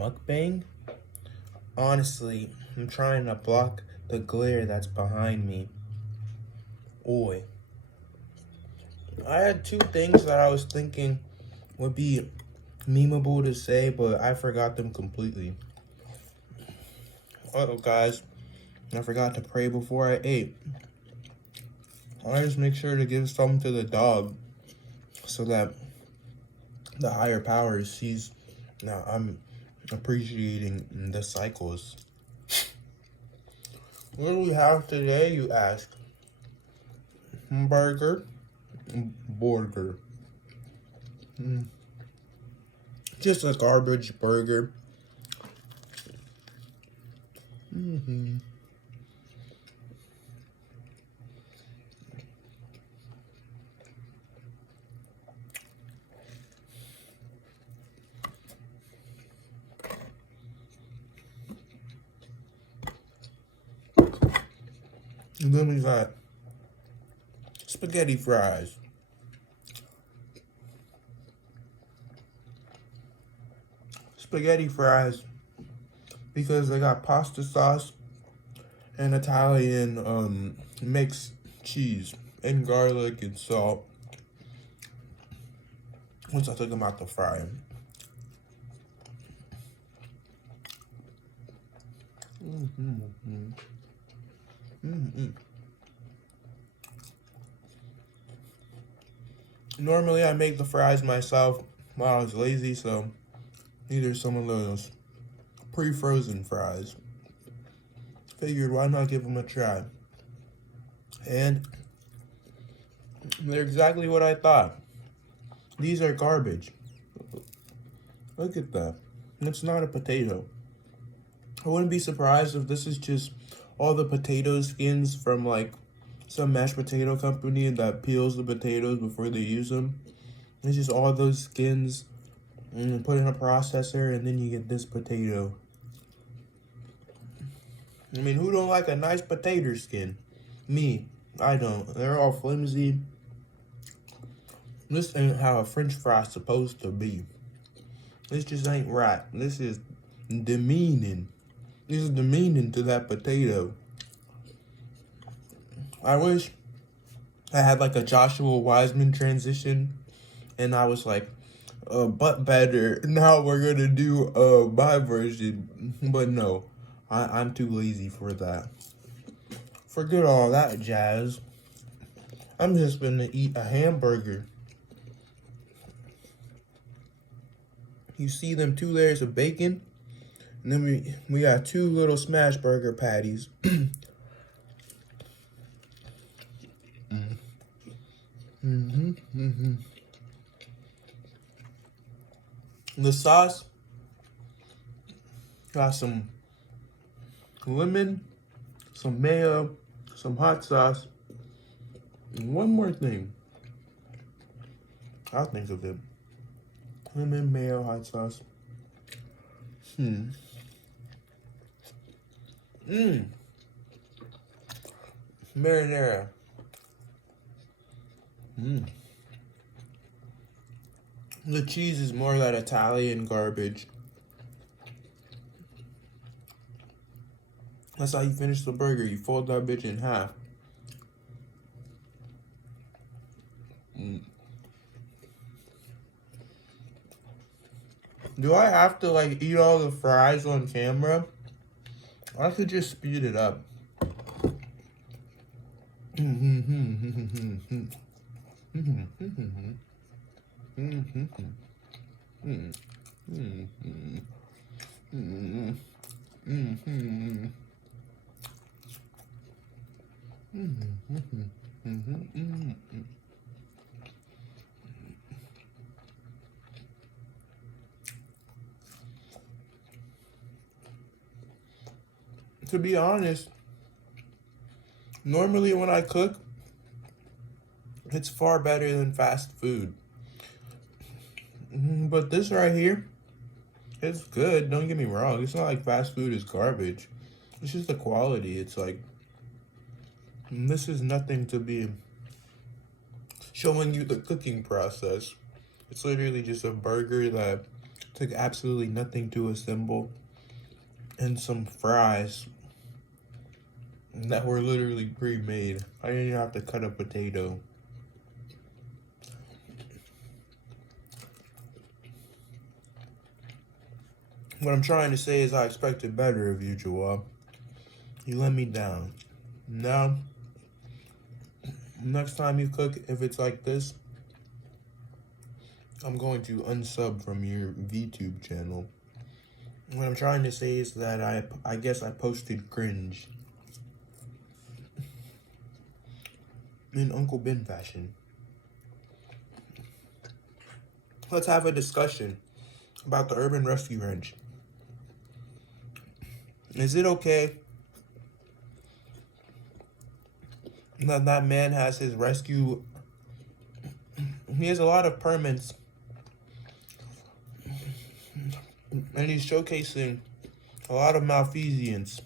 Mukbang? Honestly, I'm trying to block the glare that's behind me. Oi. I had two things that I was thinking would be memeable to say, but I forgot them completely. Oh, guys, I forgot to pray before I ate. I just make sure to give some to the dog so that the higher power sees. Now I'm appreciating the cycles. What do we have today, you ask? Burger? Burger. Just a garbage burger. And then we got spaghetti fries. Spaghetti fries because they got pasta sauce and Italian mixed cheese and garlic and salt. Once I took them out the fry. Normally I make the fries myself while I was lazy, so these are some of those pre-frozen fries. Figured why not give them a try. And they're exactly what I thought. These are garbage. Look at that. It's not a potato. I wouldn't be surprised if this is just all the potato skins from like some mashed potato company that peels the potatoes before they use them. It's just all those skins and put in a processor and then you get this potato. I mean, who don't like a nice potato skin? Me. I don't. They're all flimsy. This ain't how a french fry's supposed to be. This just ain't right. This is demeaning. This is demeaning to that potato. I wish I had like a Joshua Wiseman transition and I was like, but better. Now we're gonna do my version. But no, I'm too lazy for that. Forget all that jazz. I'm just gonna eat a hamburger. You see them 2 layers of bacon? And then we got 2 little smash burger patties. The sauce got some lemon, some mayo, some hot sauce, and one more thing. I'll think of it. Lemon, mayo, hot sauce. Marinara. The cheese is more that Italian garbage. That's how you finish the burger. You fold that bitch in half. Do I have to like eat all the fries on camera? I could just speed it up. To be honest, normally when I cook, it's far better than fast food. But this right here, it's good. Don't get me wrong. It's not like fast food is garbage. It's just the quality. It's like, this is nothing to be showing you the cooking process. It's literally just a burger that Took absolutely nothing to assemble. And some fries that were literally pre-made. I didn't even have to cut a potato. What I'm trying to say is I expected better of you, Joel. You let me down. Now, next time you cook, if it's like this, I'm going to unsub from your VTube channel. What I'm trying to say is that I guess I posted cringe. In Uncle Ben fashion. Let's have a discussion about the Urban Rescue Wrench. Is it okay that that man has his rescue? He has a lot of permits, and he's showcasing a lot of malfeasance.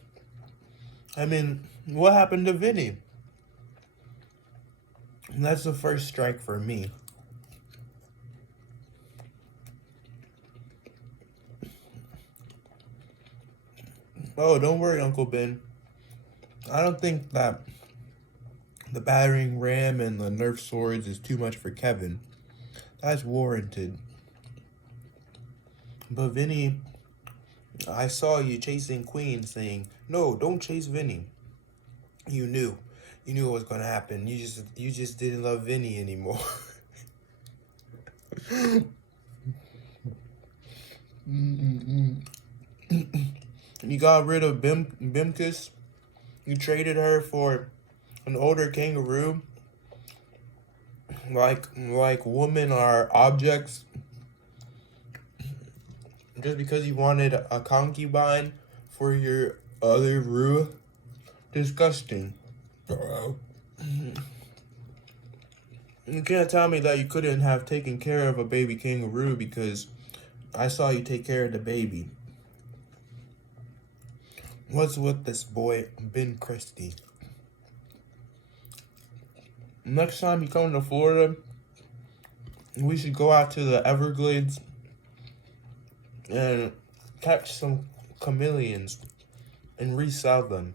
I mean, what happened to Vinny? That's the first strike for me. Oh, don't worry, Uncle Ben. I don't think that the battering ram and the Nerf swords is too much for Kevin. That's warranted. But Vinny, I saw you chasing Queen saying, no, don't chase Vinny. You knew. You knew what was gonna happen. You just didn't love Vinny anymore. You got rid of Bimkus. You traded her for an older kangaroo. Like women are objects. Just because you wanted a concubine for your other roo. Disgusting. You can't tell me that you couldn't have taken care of a baby kangaroo because I saw you take care of the baby. What's with this boy, Ben Christie? Next time you come to Florida, we should go out to the Everglades and catch some chameleons and resell them.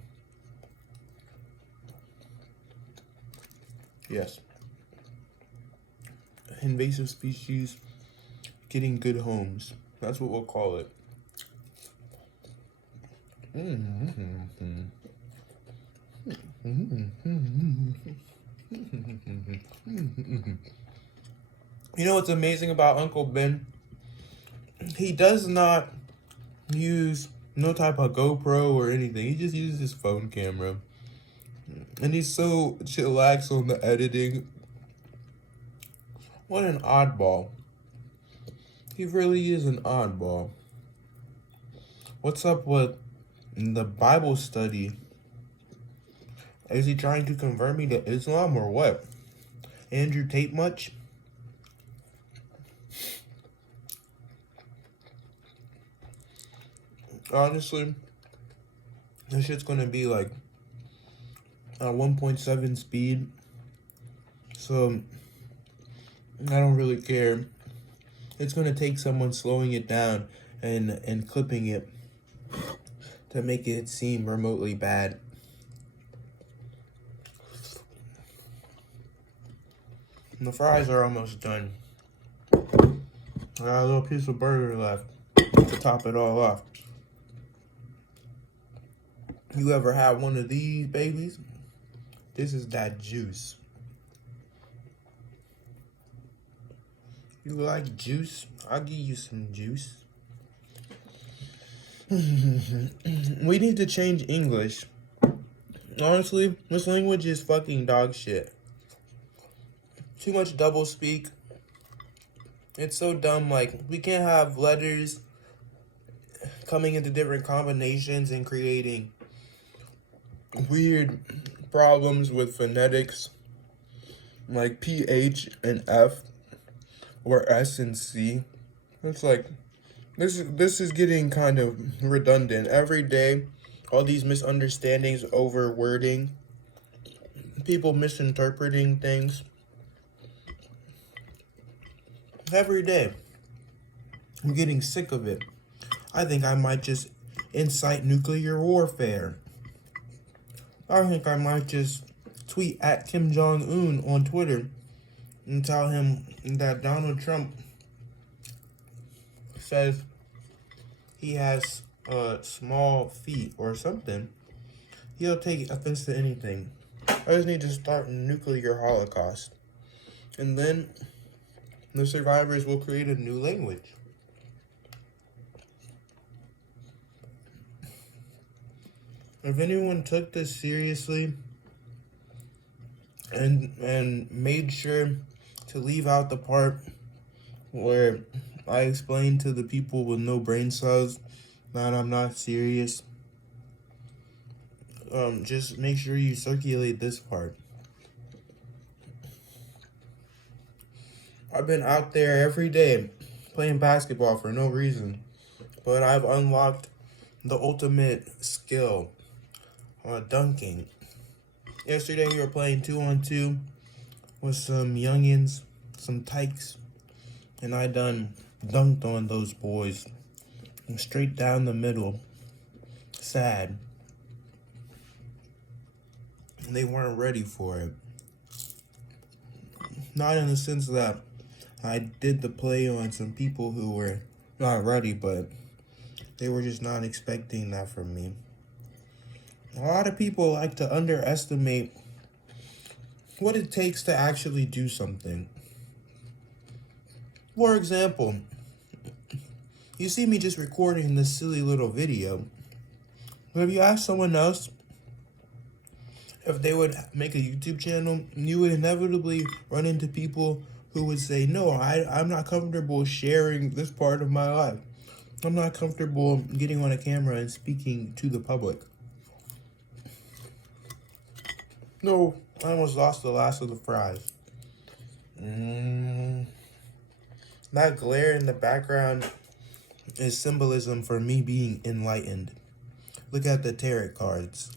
Yes. Invasive species getting good homes. That's what we'll call it. You know what's amazing about Uncle Ben? He does not use no type of GoPro or anything. He just uses his phone camera. And he's so chillax on the editing. What an oddball. He really is an oddball. What's up with the Bible study? Is he trying to convert me to Islam or what? Andrew Tate much? Honestly, this shit's gonna be like at 1.7 speed. So I don't really care. It's gonna take someone slowing it down and clipping it to make it seem remotely bad. And the fries are almost done. I got a little piece of burger left to top it all off. You ever had one of these babies? This is that juice. You like juice? I'll give you some juice. We need to change English. Honestly, this language is fucking dog shit. Too much double speak. It's so dumb. Like, we can't have letters coming into different combinations and creating weird problems with phonetics, like PH and F or S and C. It's like this is getting kind of redundant. Every day, all these misunderstandings over wording, people misinterpreting things. Every day. I'm getting sick of it. I think I might just incite nuclear warfare. I think I might just tweet at Kim Jong-un on Twitter and tell him that Donald Trump says he has small feet or something. He'll take offense to anything. I just need to start a nuclear holocaust. And then the survivors will create a new language. If anyone took this seriously and made sure to leave out the part where I explained to the people with no brain cells that I'm not serious, just make sure you circulate this part. I've been out there every day playing basketball for no reason, but I've unlocked the ultimate skill on dunking. Yesterday we were playing 2-on-2 with some youngins, some tykes, and I done dunked on those boys straight down the middle. Sad. And they weren't ready for it. Not in the sense that I did the play on some people who were not ready, but they were just not expecting that from me. A lot of people like to underestimate what it takes to actually do something. For example, you see me just recording this silly little video, but if you ask someone else if they would make a YouTube channel, you would inevitably run into people who would say, no, I'm not comfortable sharing this part of my life. I'm not comfortable getting on a camera and speaking to the public. No, I almost lost the last of the fries. That glare in the background is symbolism for me being enlightened. Look at the tarot cards.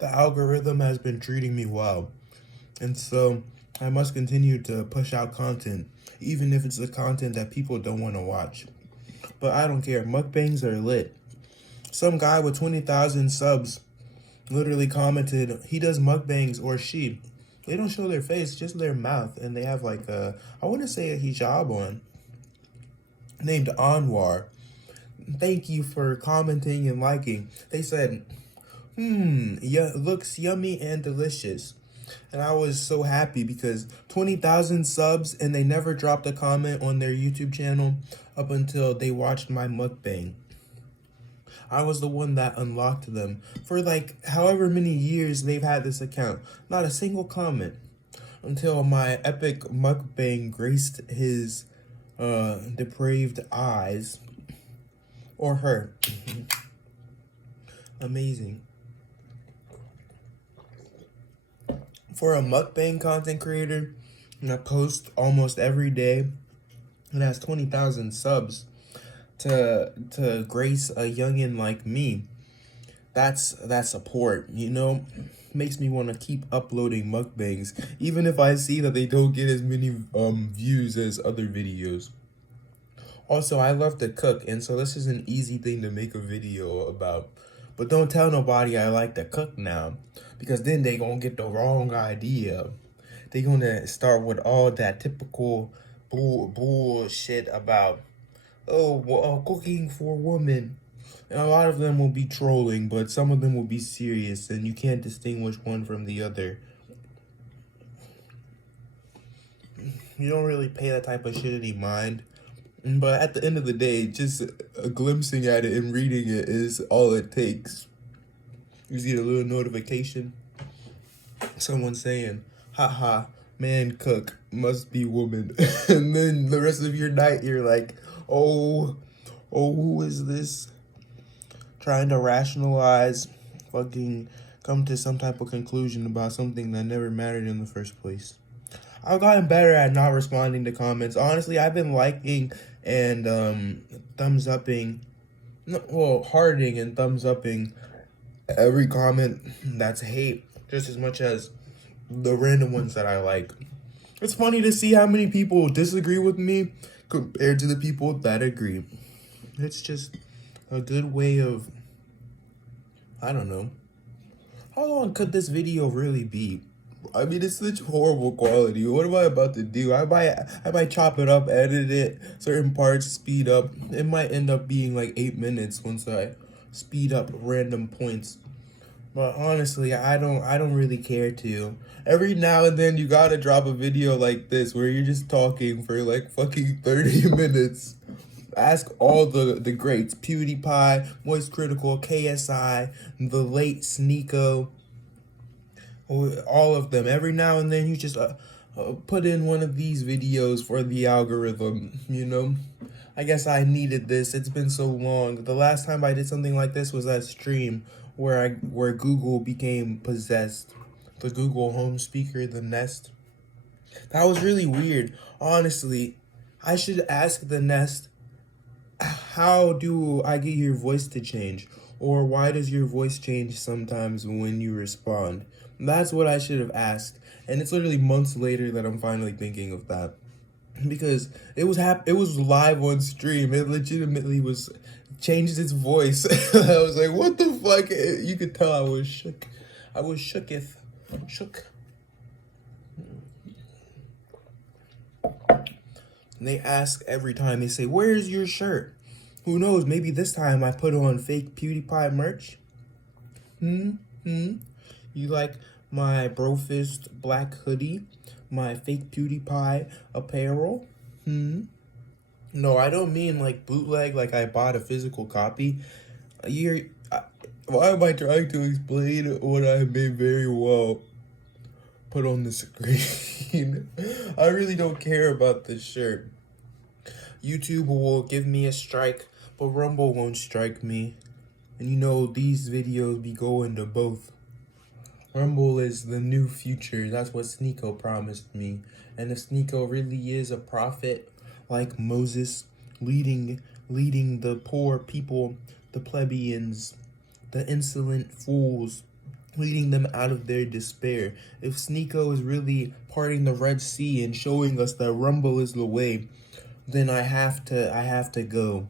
The algorithm has been treating me well, and so I must continue to push out content, even if it's the content that people don't want to watch. But I don't care. Mukbangs are lit. Some guy with 20,000 subs literally commented, he does mukbangs, or she. They don't show their face, just their mouth, and they have like a, I want to say a hijab on, named Anwar. Thank you for commenting and liking. They said, yeah, looks yummy and delicious. And I was so happy because 20,000 subs and they never dropped a comment on their YouTube channel up until they watched my mukbang. I was the one that unlocked them. For like however many years they've had this account, not a single comment until my epic mukbang graced his depraved eyes, or her. Amazing. For a mukbang content creator that posts almost every day and has 20,000 subs to grace a youngin like me, that's support, you know? Makes me want to keep uploading mukbangs, even if I see that they don't get as many views as other videos. Also, I love to cook, and so this is an easy thing to make a video about. But don't tell nobody I like to cook now, because then they gonna get the wrong idea. They gonna start with all that typical bullshit about, cooking for women. And a lot of them will be trolling, but some of them will be serious, and you can't distinguish one from the other. You don't really pay that type of shit any mind. But at the end of the day, just glimpsing at it and reading it is all it takes. You see a little notification, someone saying, haha, man cook, must be woman. And then the rest of your night, you're like, oh, who is this? Trying to rationalize, fucking come to some type of conclusion about something that never mattered in the first place. I've gotten better at not responding to comments. Honestly, I've been liking and thumbs upping, well, hearting and thumbs upping every comment that's hate just as much as the random ones that I like. It's funny to see how many people disagree with me compared to the people that agree. It's just a good way of, I don't know. How long could this video really be? I mean, it's such horrible quality. What am I about to do? I might chop it up, edit it, certain parts speed up. It might end up being like 8 minutes once I speed up random points. But honestly, I don't really care to. Every now and then you gotta drop a video like this where you're just talking for like fucking 30 minutes. Ask all the greats, PewDiePie, Moist Critical, KSI, the late Sneeko, all of them. Every now and then you just put in one of these videos for the algorithm, you know? I guess I needed this. It's been so long. The last time I did something like this was that stream where Google became possessed. The Google home speaker, the Nest. That was really weird. Honestly, I should ask the Nest, how do I get your voice to change? Or why does your voice change sometimes when you respond? That's what I should have asked. And it's literally months later that I'm finally thinking of that. Because it was live on stream. It legitimately was changed its voice. I was like, what the fuck? You could tell I was shook. I was shooketh. Shook. And they ask every time, they say, where's your shirt? Who knows, maybe this time I put on fake PewDiePie merch? You like my Brofist black hoodie? My fake PewDiePie apparel? No, I don't mean like bootleg, like I bought a physical copy. Why am I trying to explain what I may very well put on the screen? I really don't care about this shirt. YouTube will give me a strike, but Rumble won't strike me. And you know, these videos be going to both. Rumble is the new future. That's what Sneeko promised me. And if Sneeko really is a prophet like Moses, leading the poor people, the plebeians, the insolent fools, leading them out of their despair. If Sneeko is really parting the Red Sea and showing us that Rumble is the way, then I have to go.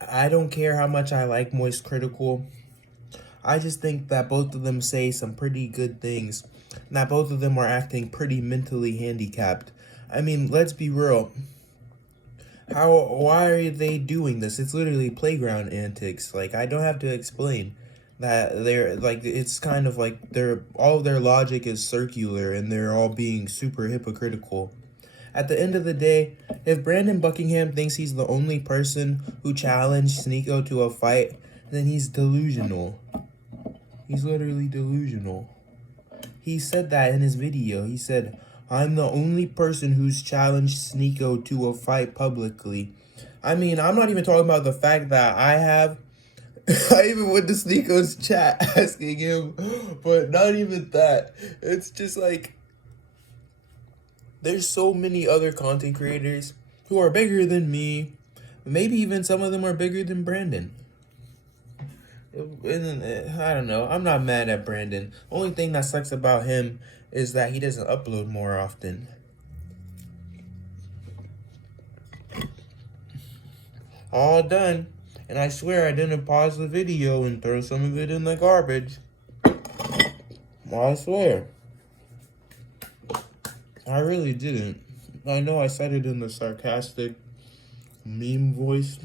I don't care how much I like Moist Critical. I just think that both of them say some pretty good things. And that both of them are acting pretty mentally handicapped. I mean, let's be real. Why are they doing this? It's literally playground antics. Like, I don't have to explain that they're like, it's kind of like all of their logic is circular and they're all being super hypocritical. At the end of the day, if Brandon Buckingham thinks he's the only person who challenged Sneeko to a fight, then he's delusional. He's literally delusional. He said that in his video. He said, I'm the only person who's challenged Sneeko to a fight publicly. I mean, I'm not even talking about the fact that I have. I even went to Sneeko's chat asking him, but not even that. It's just like, there's so many other content creators who are bigger than me. Maybe even some of them are bigger than Brandon. I don't know. I'm not mad at Brandon. Only thing that sucks about him is that he doesn't upload more often. All done. And I swear I didn't pause the video and throw some of it in the garbage. I swear. I really didn't. I know I said it in the sarcastic meme voice,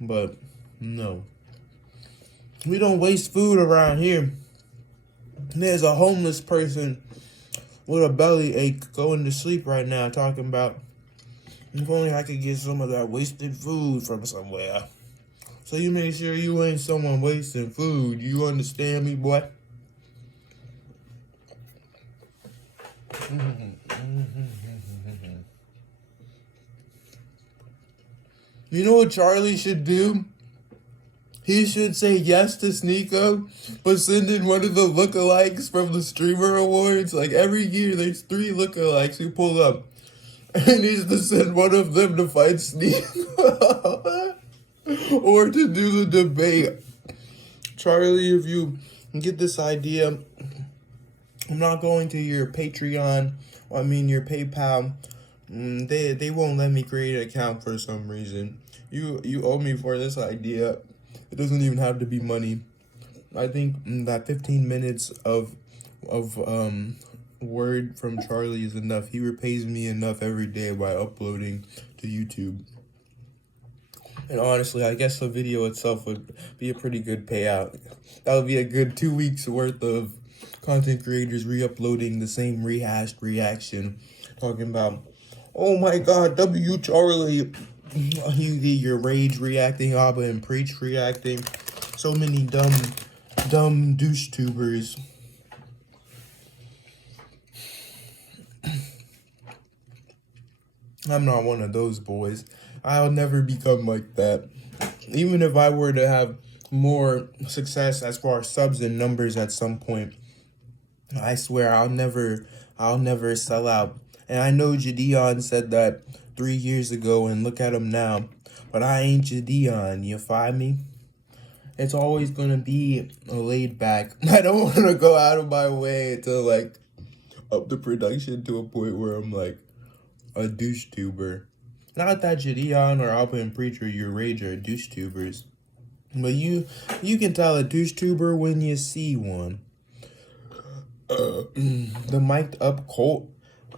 but no. We don't waste food around here. There's a homeless person with a belly ache going to sleep right now talking about, if only I could get some of that wasted food from somewhere. So you make sure you ain't someone wasting food. You understand me, boy? You know what Charlie should do? He should say yes to Sneeko, but send in one of the lookalikes from the Streamer Awards. Like every year, there's 3 lookalikes who pull up. He needs to send one of them to fight Sneeko or to do the debate. Charlie, if you get this idea, I'm not going to your Patreon. Your PayPal. They won't let me create an account for some reason. You owe me for this idea. It doesn't even have to be money. I think that 15 minutes of word from Charlie is enough. He repays me enough every day by uploading to YouTube. And honestly, I guess the video itself would be a pretty good payout. That would be a good 2 weeks worth of content creators re-uploading the same rehashed reaction, talking about, oh my god, W Charlie, your rage reacting, Abba and Preach reacting, so many dumb douche tubers. I'm not one of those boys. I'll never become like that. Even if I were to have more success as far as subs and numbers at some point, I swear I'll never sell out. And I know Jadeon said that 3 years ago, and look at him now. But I ain't Jadeon, you find me? It's always gonna be a laid back. I don't want to go out of my way to like up the production to a point where I'm like a douche tuber. Not that Jadeon or Alpha and Preacher, your rage are douche tubers. But you can tell a douche tuber when you see one. The mic'd up cult,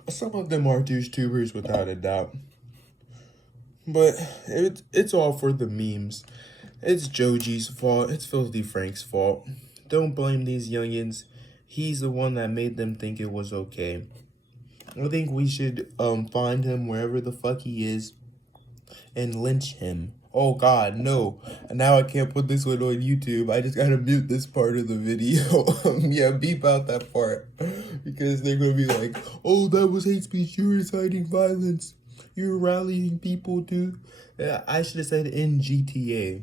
some of them are douche tubers without a doubt. But it's all for the memes. It's Joji's fault. It's Filthy Frank's fault. Don't blame these youngins. He's the one that made them think it was okay. I think we should find him wherever the fuck he is and lynch him. Oh god, no. Now I can't put this one on YouTube. I just gotta mute this part of the video. Yeah, beep out that part. Because they're gonna be like, oh, that was hate speech. You're inciting violence. You're rallying people to... Yeah, I should have said in GTA.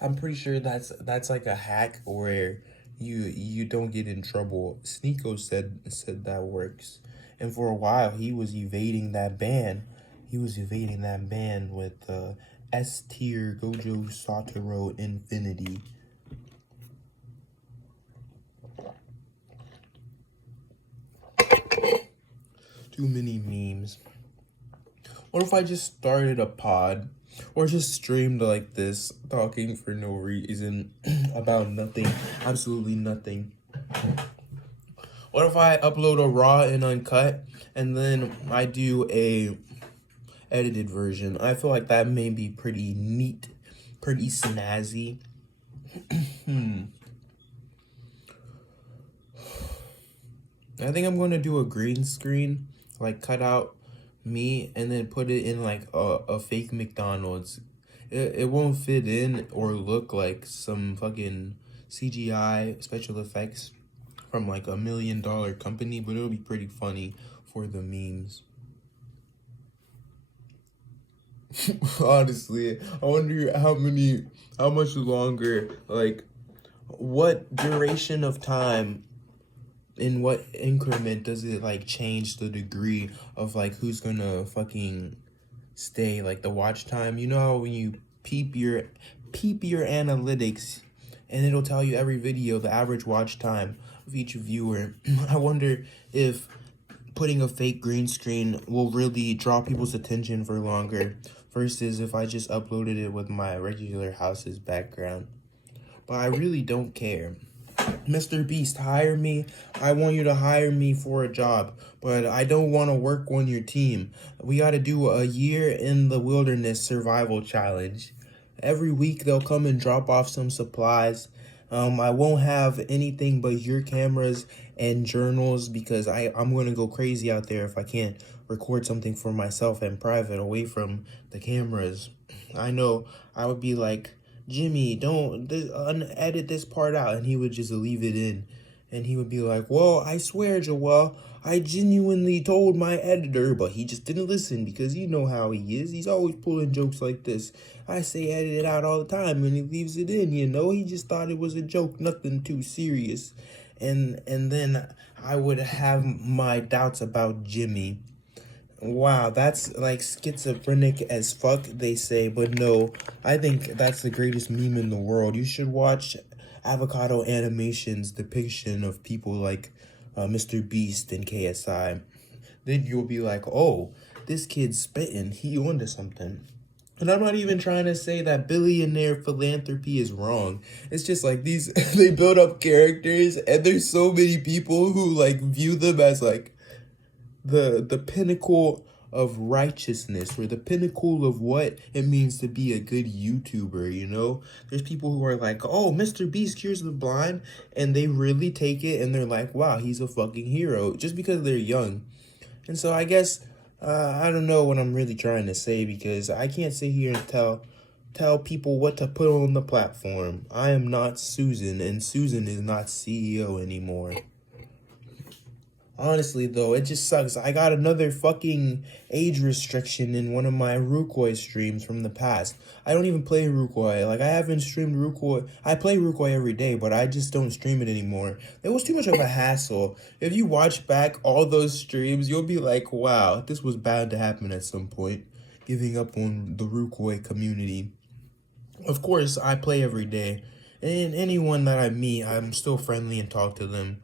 I'm pretty sure that's like a hack where you don't get in trouble. Sneeko said that works. And for a while, he was evading that ban. He was evading that ban with S-tier Gojo Satoru Infinity. Too many memes. What if I just started a pod? Or just streamed like this, talking for no reason about nothing. Absolutely nothing. What if I upload a raw and uncut, and then I do a edited version? I feel like that may be pretty neat, pretty snazzy. I think I'm going to do a green screen, like cut out me and then put it in like a fake McDonald's. It won't fit in or look like some fucking CGI special effects from like $1 million company, but it'll be pretty funny for the memes. Honestly, I wonder how much longer, like what duration of time, in what increment does it like change the degree of like who's gonna fucking stay, like the watch time? You know how when you peep your analytics and it'll tell you every video the average watch time of each viewer. I wonder if putting a fake green screen will really draw people's attention for longer versus if I just uploaded it with my regular house's background. But I really don't care. Mr. Beast, hire me. I want you to hire me for a job, but I don't want to work on your team. We got to do a year in the wilderness survival challenge. Every week they'll come and drop off some supplies. I won't have anything but your cameras and journals because I'm going to go crazy out there if I can't record something for myself in private away from the cameras. I know I would be like, Jimmy, don't edit this part out, and he would just leave it in, And he would be like, well, I swear, Joel, I genuinely told my editor, but he just didn't listen because you know how he is. He's always pulling jokes like this. I say edit it out all the time and he leaves it in, you know? He just thought it was a joke, nothing too serious. And then I would have my doubts about Jimmy. Wow, that's like schizophrenic as fuck, they say, but no, I think that's the greatest meme in the world. You should watch Avocado Animation's depiction of people like Mr. Beast and KSI. Then you'll be like, oh, this kid's spitting, he onto something. And I'm not even trying to say that billionaire philanthropy is wrong. It's just like these, they build up characters, and there's so many people who like view them as like the pinnacle of righteousness, or the pinnacle of what it means to be a good YouTuber, you know? There's people who are like, oh, Mr. Beast cures the blind, and they really take it and they're like, wow, he's a fucking hero, just because they're young. And so I guess I don't know what I'm really trying to say, because I can't sit here and tell people what to put on the platform. I am not Susan, and Susan is not CEO anymore. Honestly, though, it just sucks. I got another fucking age restriction in one of my Rukoi streams from the past. I don't even play Rukoi. Like, I haven't streamed Rukoi. I play Rukoi every day, but I just don't stream it anymore. It was too much of a hassle. If you watch back all those streams, you'll be like, wow, this was bound to happen at some point. Giving up on the Rukoi community. Of course, I play every day. And anyone that I meet, I'm still friendly and talk to them.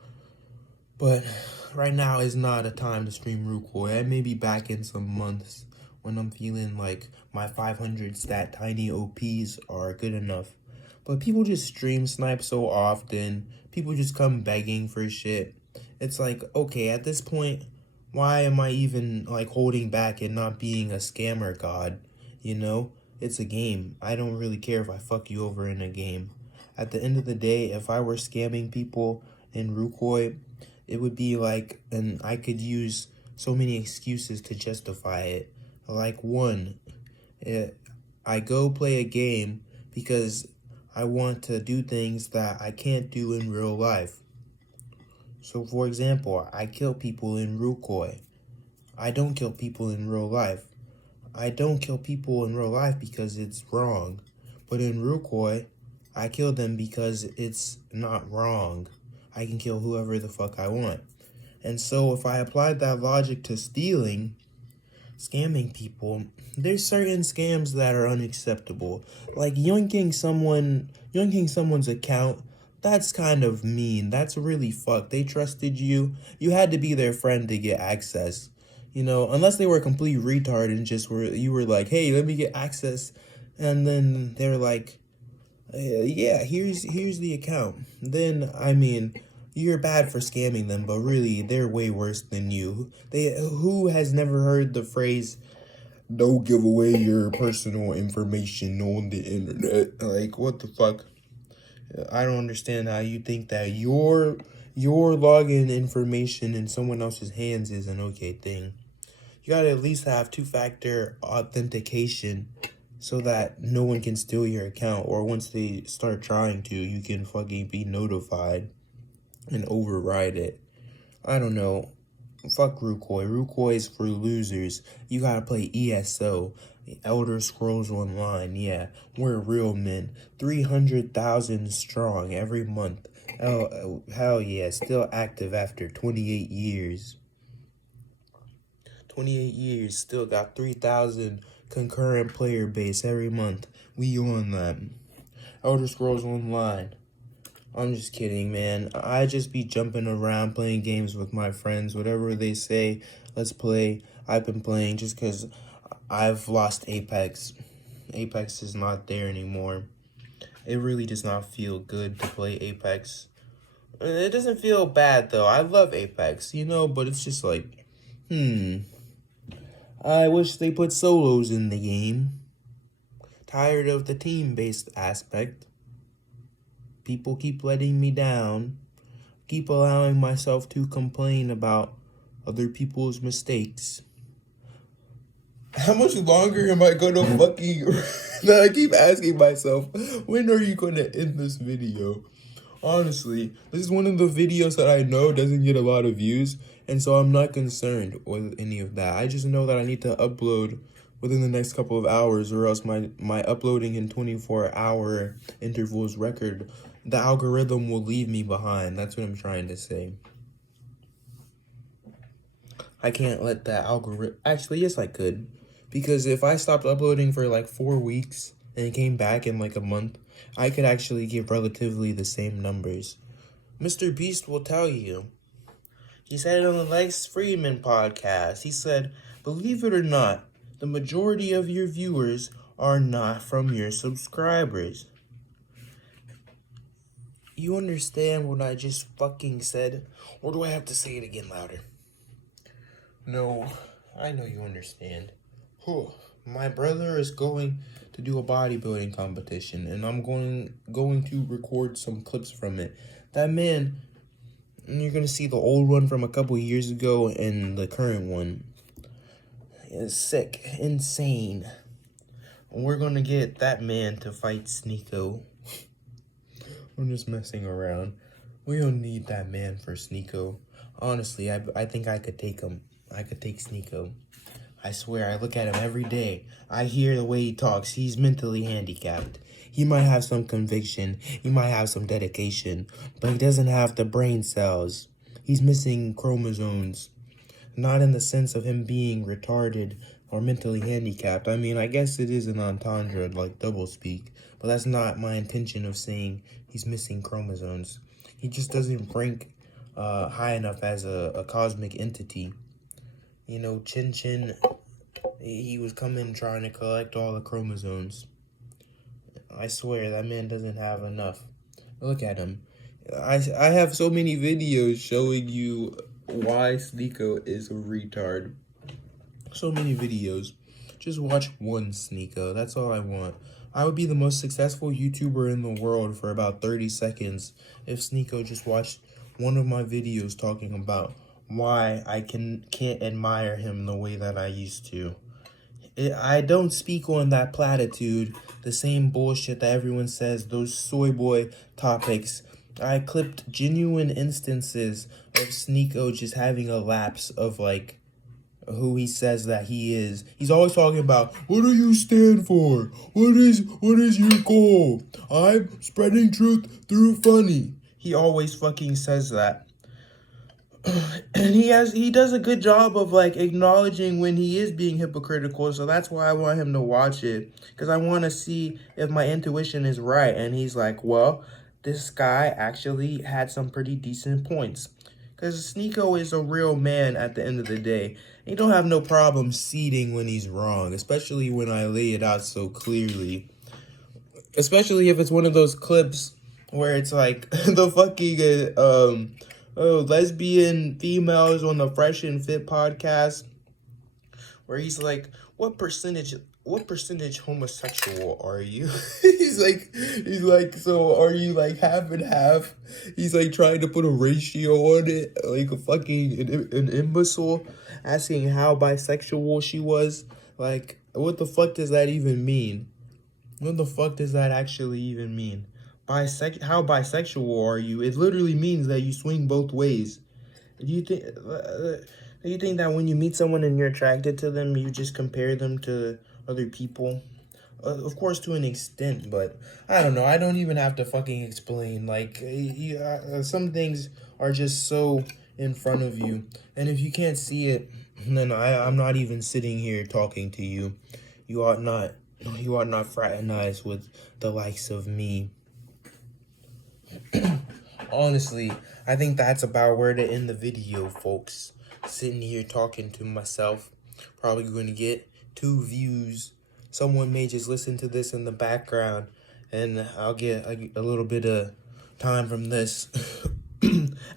But right now is not a time to stream Rukoi. I may be back in some months when I'm feeling like my 500 stat tiny OPs are good enough. But people just stream snipe so often. People just come begging for shit. It's like, okay, at this point, why am I even like holding back and not being a scammer god? You know, it's a game. I don't really care if I fuck you over in a game. At the end of the day, if I were scamming people in Rukoi, it would be like, and I could use so many excuses to justify it. Like, one, I go play a game because I want to do things that I can't do in real life. So, for example, I kill people in Rukoi. I don't kill people in real life. I don't kill people in real life because it's wrong. But in Rukoi, I kill them because it's not wrong. I can kill whoever the fuck I want. And so if I applied that logic to stealing, scamming people, there's certain scams that are unacceptable. Like yoinking someone's account, that's kind of mean. That's really fucked. They trusted you. You had to be their friend to get access. You know, unless they were a complete retard and you were like, hey, let me get access. And then they're like, yeah, here's the account. Then, I mean, you're bad for scamming them, but really, they're way worse than you. Who has never heard the phrase, don't give away your personal information on the internet? Like, what the fuck? I don't understand how you think that your login information in someone else's hands is an okay thing. You gotta at least have two-factor authentication so that no one can steal your account, or once they start trying to, you can fucking be notified and override it. I don't know. Fuck Rukoi. Rukoi is for losers. You gotta play ESO. Elder Scrolls Online. Yeah, we're real men. 300,000 strong every month. Hell yeah. Still active after 28 years. 28 years. Still got 3,000 concurrent player base every month. We on that. Elder Scrolls Online. I'm just kidding, man. I just be jumping around playing games with my friends. Whatever they say, let's play. I've been playing just because I've lost Apex. Apex is not there anymore. It really does not feel good to play Apex. It doesn't feel bad, though. I love Apex, you know, but it's just like, I wish they put solos in the game. Tired of the team-based aspect. People keep letting me down. Keep allowing myself to complain about other people's mistakes. How much longer am I gonna fucking... I keep asking myself, when are you gonna end this video? Honestly, this is one of the videos that I know doesn't get a lot of views, and so I'm not concerned with any of that. I just know that I need to upload within the next couple of hours, or else my uploading in 24-hour intervals record, the algorithm will leave me behind. That's what I'm trying to say. I can't let that algorithm... Actually, yes, I could. Because if I stopped uploading for like 4 weeks and came back in like a month, I could actually get relatively the same numbers. Mr. Beast will tell you. He said it on the Lex Friedman podcast. He said, believe it or not, the majority of your viewers are not from your subscribers. You understand what I just fucking said? Or do I have to say it again louder? No, I know you understand. My brother is going to do a bodybuilding competition, and I'm going to record some clips from it. That man, you're gonna see the old one from a couple years ago and the current one. Is sick, insane. We're gonna get that man to fight Sneeko. I'm just messing around. We don't need that man for Sneeko. Honestly, I think I could take him. I could take Sneeko. I swear, I look at him every day. I hear the way he talks. He's mentally handicapped. He might have some conviction. He might have some dedication. But he doesn't have the brain cells. He's missing chromosomes. Not in the sense of him being retarded or mentally handicapped. I mean, I guess it is an entendre, like doublespeak. But that's not my intention of saying he's missing chromosomes. He just doesn't rank high enough as a cosmic entity. You know, Chin Chin, he was coming trying to collect all the chromosomes. I swear, that man doesn't have enough. Look at him. I have so many videos showing you why Sneeko is a retard. So many videos. Just watch one Sneeko. That's all I want. I would be the most successful YouTuber in the world for about 30 seconds if Sneeko just watched one of my videos talking about why I can't admire him the way that I used to. I don't speak on that platitude, the same bullshit that everyone says, those soy boy topics. I clipped genuine instances of Sneeko just having a lapse of like who he says that he is. He's always talking about, what do you stand for? What is your goal? I'm spreading truth through funny. He always fucking says that. And he does a good job of like acknowledging when he is being hypocritical, so that's why I want him to watch it, because I want to see if my intuition is right. And he's like, well, this guy actually had some pretty decent points, because Sneeko is a real man at the end of the day. He don't have no problem ceding when he's wrong, especially when I lay it out so clearly, especially if it's one of those clips where it's like the fucking lesbian females on the Fresh and Fit podcast, where he's like, what percentage homosexual are you? he's like, so are you like half and half? He's like trying to put a ratio on it, like a fucking an imbecile, asking how bisexual she was. Like, what the fuck does that even mean? What the fuck does that actually even mean? How bisexual are you? It literally means that you swing both ways. Do you think that when you meet someone and you're attracted to them, you just compare them to other people? Of course, to an extent, but I don't know. I don't even have to fucking explain. Like, some things are just so in front of you, and if you can't see it, then I'm not even sitting here talking to you. You ought not fraternize with the likes of me. Honestly, I think that's about where to end the video, folks. Sitting here talking to myself. Probably going to get 2 views. Someone may just listen to this in the background, and I'll get a little bit of time from this.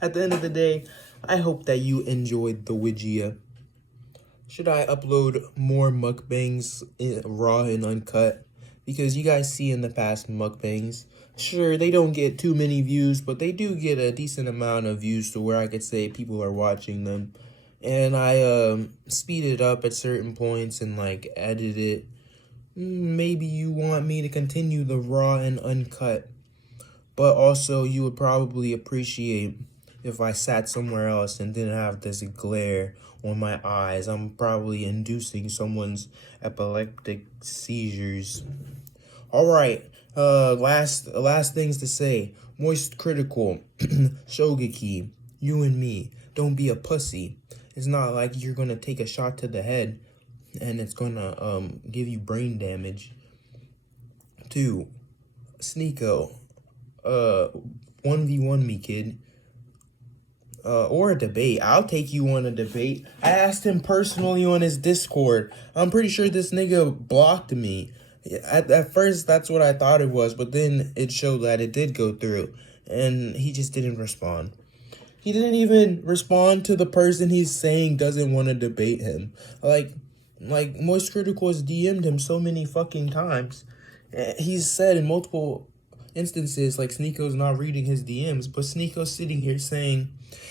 At the end of the day, I hope that you enjoyed the Widgia. Should I upload more mukbangs raw and uncut? Because you guys see in the past mukbangs, sure, they don't get too many views, but they do get a decent amount of views to where I could say people are watching them. And I speed it up at certain points and like edit it. Maybe you want me to continue the raw and uncut. but also you would probably appreciate if I sat somewhere else and didn't have this glare on my eyes. I'm probably inducing someone's epileptic seizures. All right. Last things to say. Moist critical. Shogeki. You and me. Don't be a pussy. It's not like you're gonna take a shot to the head and it's gonna give you brain damage. 2. Sneeko. 1v1 me, kid. Or a debate. I'll take you on a debate. I asked him personally on his Discord. I'm pretty sure this nigga blocked me. At first, that's what I thought it was, but then it showed that it did go through, and he just didn't respond. He didn't even respond to the person he's saying doesn't want to debate him. Like Moist Critical has DM'd him so many fucking times. He's said in multiple instances, like, Sneeko's not reading his DMs, but Sneeko's sitting here saying,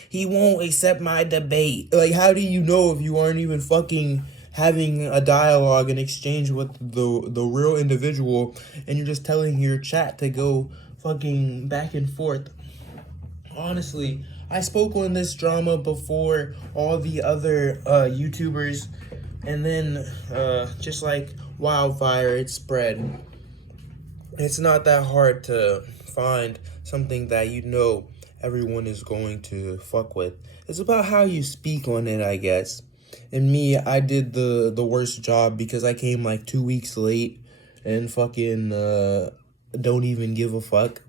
he won't accept my debate. Like, how do you know if you aren't even fucking having a dialogue and exchange with the real individual, and you're just telling your chat to go fucking back and forth? Honestly, I spoke on this drama before all the other YouTubers, and then just like wildfire, it spread. It's not that hard to find something that you know everyone is going to fuck with. It's about how you speak on it, I guess. And me, I did the worst job because I came like 2 weeks late and fucking don't even give a fuck.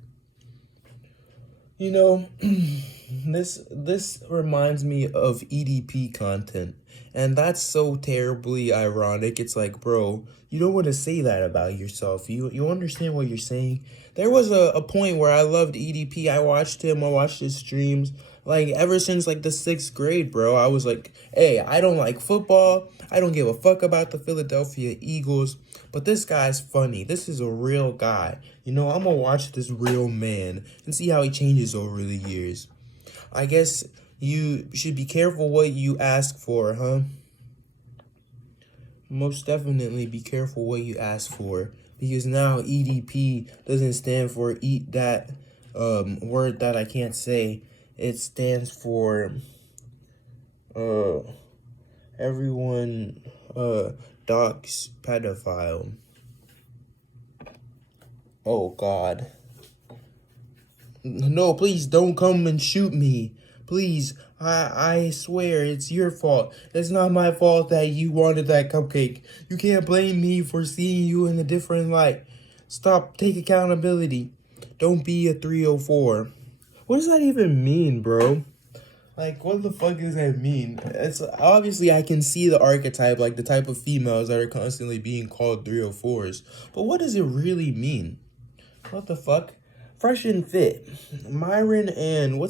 You know, this reminds me of EDP content, and that's so terribly ironic. It's like, bro, you don't want to say that about yourself. You understand what you're saying? There was a point where I loved EDP. I watched him. I watched his streams. Like, ever since, like, the 6th grade, bro, I was like, hey, I don't like football. I don't give a fuck about the Philadelphia Eagles. But this guy's funny. This is a real guy. You know, I'm gonna watch this real man and see how he changes over the years. I guess you should be careful what you ask for, huh? Most definitely be careful what you ask for. Because now EDP doesn't stand for eat that word that I can't say. It stands for everyone docs pedophile. Oh God. No, please don't come and shoot me. Please, I swear it's your fault. It's not my fault that you wanted that cupcake. You can't blame me for seeing you in a different light. Stop, take accountability. Don't be a 304. What does that even mean, bro? Like, what the fuck does that mean? It's obviously I can see the archetype, like the type of females that are constantly being called 304s. But what does it really mean? What the fuck? Fresh and Fit. Myron and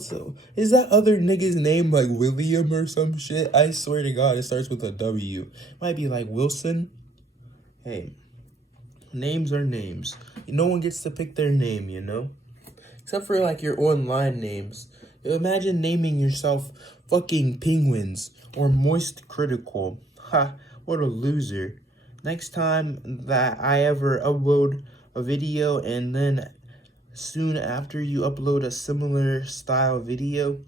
is that other nigga's name like William or some shit? I swear to God, it starts with a W. Might be like Wilson. Hey, names are names. No one gets to pick their name, you know? Except for like your online names. Imagine naming yourself fucking Penguins or Moist Critical. Ha, what a loser. Next time that I ever upload a video and then soon after you upload a similar style video,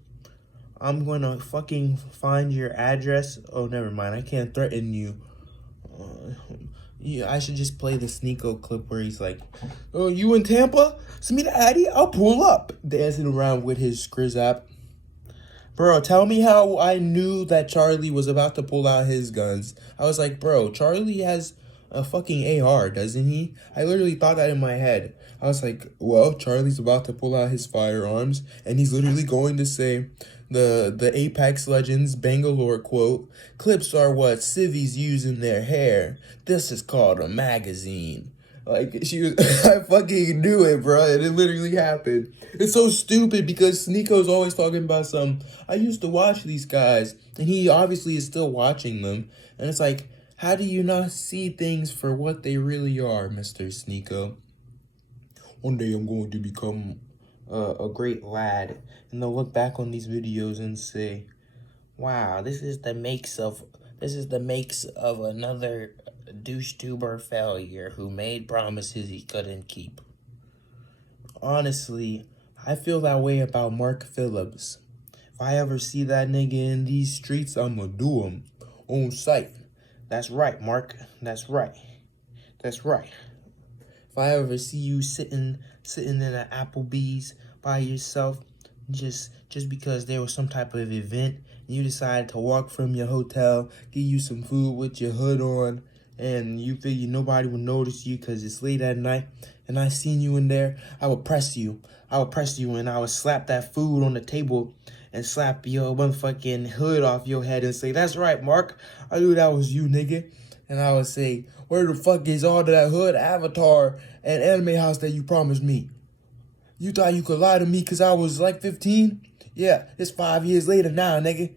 I'm gonna fucking find your address. Oh, never mind. I can't threaten you. Yeah, I should just play the Sneeko clip where he's like, oh, you in Tampa? Send me the Addy, I'll pull up. Dancing around with his Skriz app. Bro, tell me how I knew that Charlie was about to pull out his guns. I was like, bro, Charlie has a fucking AR, doesn't he? I literally thought that in my head. I was like, well, Charlie's about to pull out his firearms, and he's literally going to say the Apex Legends Bangalore quote, clips are what civvies use in their hair. This is called a magazine. Like, I fucking knew it, bro, and it literally happened. It's so stupid because Sneeko's always talking about I used to watch these guys, and he obviously is still watching them, and it's like, how do you not see things for what they really are, Mr. Sneeko? One day I'm going to become a great lad, and they'll look back on these videos and say, wow, this is the makes of another douche tuber failure who made promises he couldn't keep. Honestly, I feel that way about Mark Phillips. If I ever see that nigga in these streets, I'ma do him on sight. That's right, Mark. That's right. That's right. If I ever see you sitting in an Applebee's by yourself, just because there was some type of event, you decided to walk from your hotel, get you some food with your hood on, and you figure nobody would notice you because it's late at night, and I seen you in there, I would press you. And I would slap that food on the table and slap your motherfucking hood off your head and say, "That's right, Mark. I knew that was you, nigga." And I would say, "Where the fuck is all that hood avatar and anime house that you promised me? You thought you could lie to me because I was like 15? Yeah, it's 5 years later now, nigga.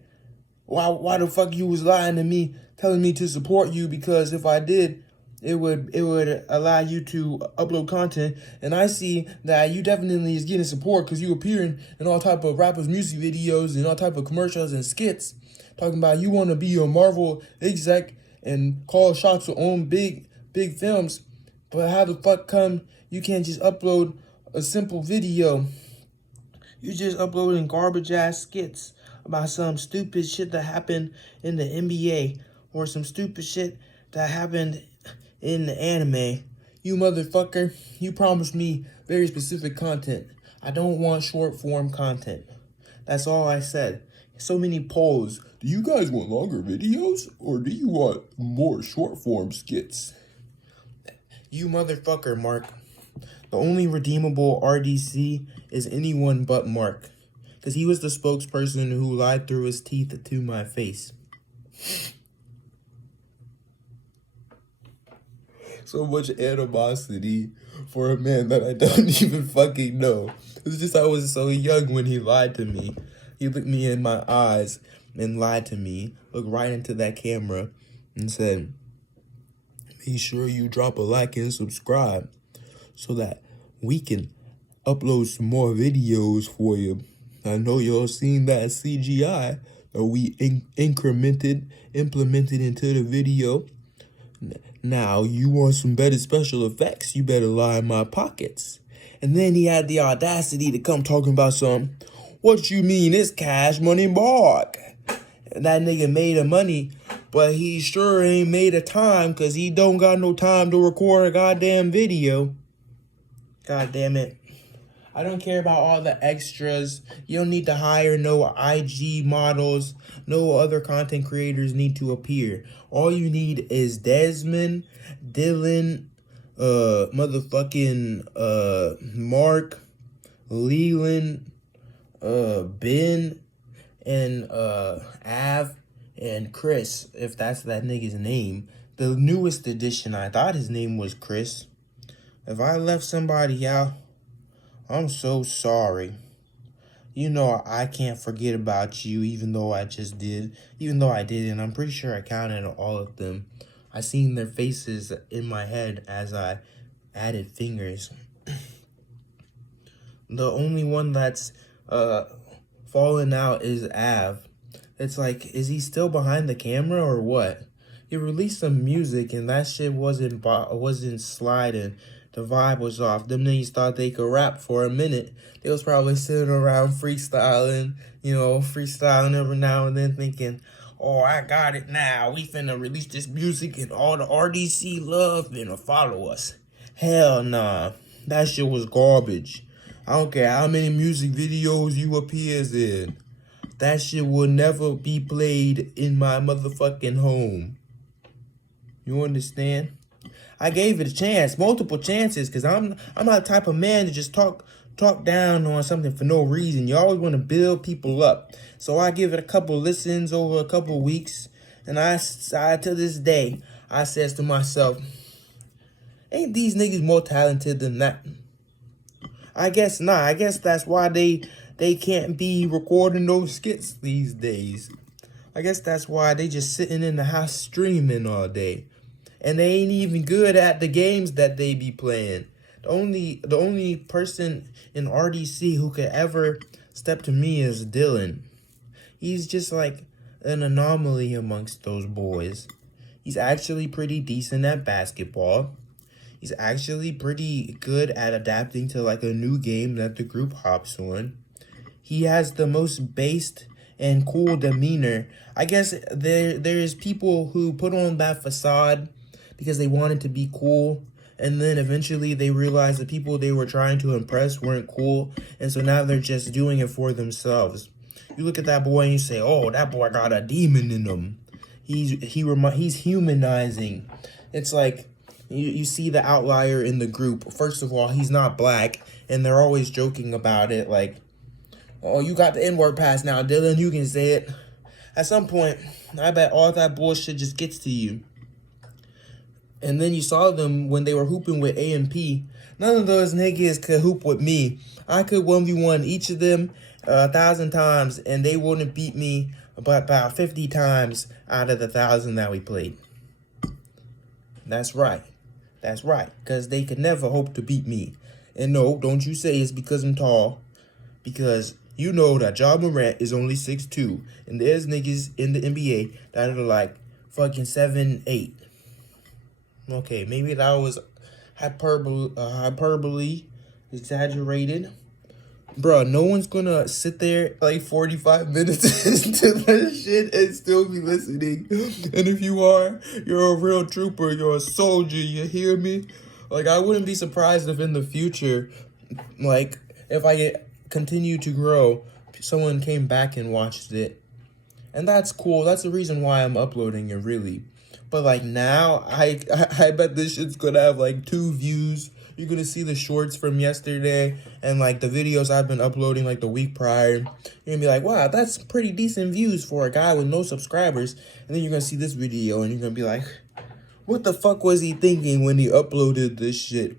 Why the fuck you was lying to me, telling me to support you because if I did, it would allow you to upload content, and I see that you definitely is getting support because you appearing in all type of rappers' music videos and all type of commercials and skits, talking about you want to be a Marvel exec and call shots on big films, but how the fuck come you can't just upload a simple video? You just uploading garbage ass skits about some stupid shit that happened in the NBA or some stupid shit that happened in the anime. You motherfucker, you promised me very specific content. I don't want short form content. That's all I said. So many polls. Do you guys want longer videos or do you want more short form skits? You motherfucker, Mark. The only redeemable RDC is anyone but Mark, because he was the spokesperson who lied through his teeth to my face. So much animosity for a man that I don't even fucking know. It's just I was so young when he lied to me. He looked me in my eyes and lied to me, looked right into that camera and said, "Make sure you drop a like and subscribe so that we can upload some more videos for you. I know y'all seen that CGI that we implemented into the video. Now you want some better special effects, you better line my pockets." And then he had the audacity to come talking about some, "What you mean it's Cash Money Mark?" And that nigga made a money, but he sure ain't made a time because he don't got no time to record a goddamn video. God damn it. I don't care about all the extras. You don't need to hire no IG models. No other content creators need to appear. All you need is Desmond, Dylan, Mark, Leland, Ben, and Av, and Chris, if that's that nigga's name. The newest edition, I thought his name was Chris. If I left somebody out, I'm so sorry. You know I can't forget about you, even though I just did. Even though I didn't, I'm pretty sure I counted all of them. I seen their faces in my head as I added fingers. The only one that's fallen out is Av. It's like, is he still behind the camera or what? He released some music and that shit wasn't sliding. The vibe was off. Them niggas thought they could rap for a minute. They was probably sitting around freestyling every now and then thinking, "Oh, I got it now. We finna release this music and all the RDC love finna follow us." Hell nah. That shit was garbage. I don't care how many music videos you appears in. That shit will never be played in my motherfucking home. You understand? I gave it a chance, multiple chances, because I'm not the type of man to just talk down on something for no reason. You always want to build people up. So I give it a couple listens over a couple weeks, and I to this day, I says to myself, ain't these niggas more talented than that? I guess not. I guess that's why they can't be recording those skits these days. I guess that's why they just sitting in the house streaming all day. And they ain't even good at the games that they be playing. The only person in RDC who could ever step to me is Dylan. He's just like an anomaly amongst those boys. He's actually pretty decent at basketball. He's actually pretty good at adapting to like a new game that the group hops on. He has the most based and cool demeanor. I guess there's people who put on that facade because they wanted to be cool, and then eventually they realized the people they were trying to impress weren't cool, and so now they're just doing it for themselves. You look at that boy and you say, "Oh, that boy got a demon in him." He's humanizing. It's like you see the outlier in the group. First of all, he's not black, and they're always joking about it, like, "Oh, you got the N-word pass now, Dylan. You can say it." At some point, I bet all that bullshit just gets to you. And then you saw them when they were hooping with A&P. None of those niggas could hoop with me. I could 1v1 each of them 1,000 times, and they wouldn't beat me but about 50 times out of the 1,000 that we played. That's right. That's right. Because they could never hope to beat me. And no, don't you say it's because I'm tall. Because you know that Ja Morant is only 6'2", and there's niggas in the NBA that are like fucking 7'8". Okay, maybe that was hyperbole, exaggerated. Bro, no one's gonna sit there like 45 minutes into that shit and still be listening. And if you are, you're a real trooper, you're a soldier, you hear me? Like, I wouldn't be surprised if in the future, like, if I continue to grow, someone came back and watched it. And that's cool. That's the reason why I'm uploading it, really. But like now, I bet this shit's gonna have like 2 views. You're gonna see the shorts from yesterday and like the videos I've been uploading like the week prior. You're gonna be like, wow, that's pretty decent views for a guy with no subscribers. And then you're gonna see this video and you're gonna be like, what the fuck was he thinking when he uploaded this shit?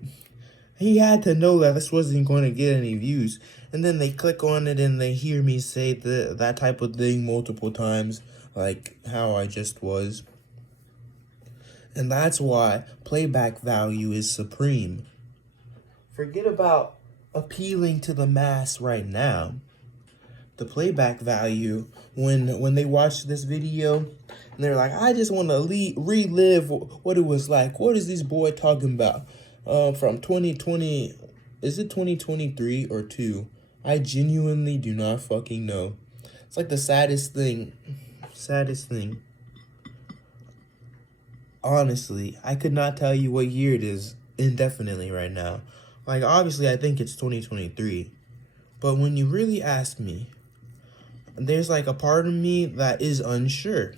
He had to know that this wasn't going to get any views. And then they click on it and they hear me say that type of thing multiple times, like how I just was. And that's why playback value is supreme. Forget about appealing to the mass right now. The playback value, when they watch this video, and they're like, I just want to relive what it was like. What is this boy talking about? From 2020, is it 2023 or 2? I genuinely do not fucking know. It's like the saddest thing. Honestly, I could not tell you what year it is indefinitely right now. Like, obviously, I think it's 2023. But when you really ask me, there's like a part of me that is unsure.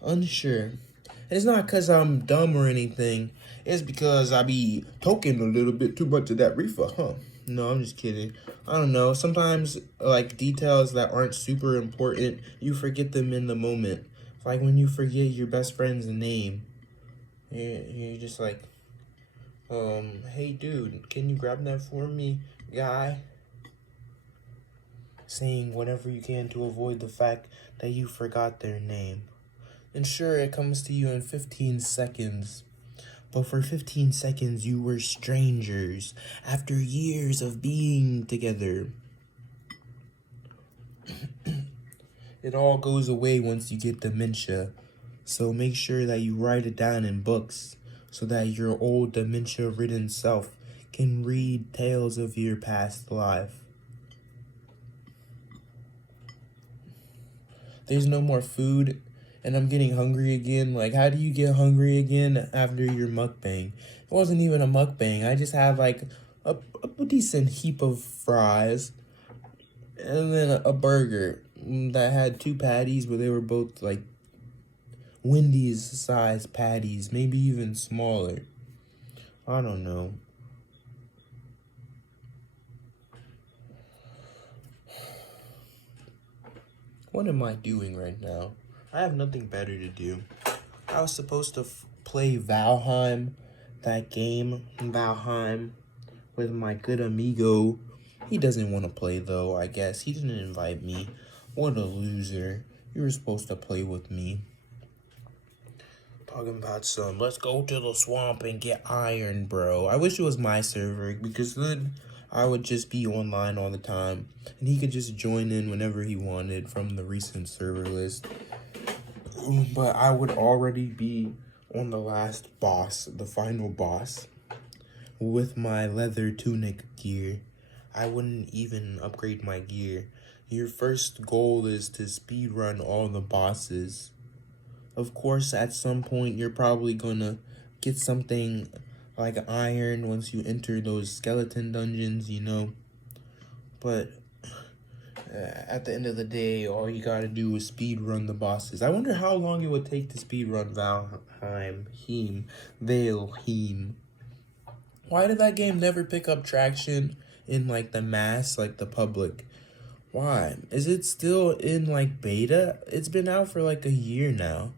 And it's not because I'm dumb or anything. It's because I be toking a little bit too much of that reefer, huh? No, I'm just kidding. I don't know. Sometimes, like, details that aren't super important, you forget them in the moment. Like when you forget your best friend's name. You're just like, hey dude, can you grab that for me, guy? Saying whatever you can to avoid the fact that you forgot their name. And sure, it comes to you in 15 seconds. But for 15 seconds, you were strangers after years of being together. It all goes away once you get dementia. So make sure that you write it down in books so that your old dementia-ridden self can read tales of your past life. There's no more food, and I'm getting hungry again. Like, how do you get hungry again after your mukbang? It wasn't even a mukbang. I just had, like, a decent heap of fries, and then a burger that had 2 patties, but they were both, like, Wendy's-sized patties, maybe even smaller. I don't know. What am I doing right now? I have nothing better to do. I was supposed to play Valheim, that game, Valheim, with my good amigo. He doesn't want to play, though, I guess. He didn't invite me. What a loser. You were supposed to play with me. Talking about some, let's go to the swamp and get iron, bro. I wish it was my server, because then I would just be online all the time. And he could just join in whenever he wanted from the recent server list. But I would already be on the last boss, the final boss, with my leather tunic gear. I wouldn't even upgrade my gear. Your first goal is to speedrun all the bosses. Of course, at some point, you're probably gonna get something like iron once you enter those skeleton dungeons, you know. But at the end of the day, all you gotta do is speedrun the bosses. I wonder how long it would take to speedrun Valheim. Why did that game never pick up traction in like the mass, like the public? Why? Is it still in like beta? It's been out for like a year now.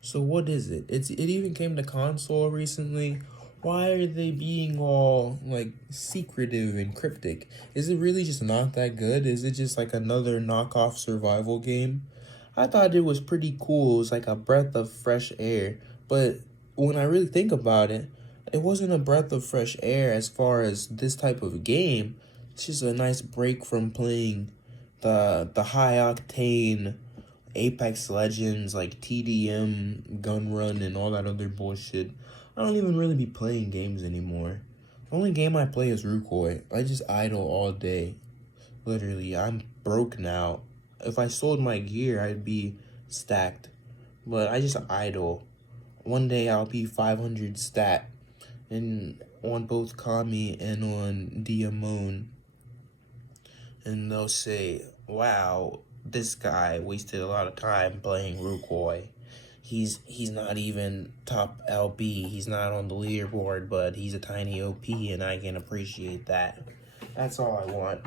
So what is it? It even came to console recently. Why are they being all like secretive and cryptic? Is it really just not that good? Is it just like another knockoff survival game? I thought it was pretty cool. It was like a breath of fresh air. But when I really think about it, it wasn't a breath of fresh air as far as this type of game. It's just a nice break from playing the high octane Apex Legends, like TDM, Gun Run, and all that other bullshit. I don't even really be playing games anymore. The only game I play is Rukoi. I just idle all day. Literally, I'm broke now. If I sold my gear, I'd be stacked. But I just idle. One day I'll be 500 stat. And on both Kami and on Diamond. And they'll say, wow, this guy wasted a lot of time playing Rukoi. He's not even top LB. He's not on the leaderboard, but he's a tiny OP, and I can appreciate that. That's all I want.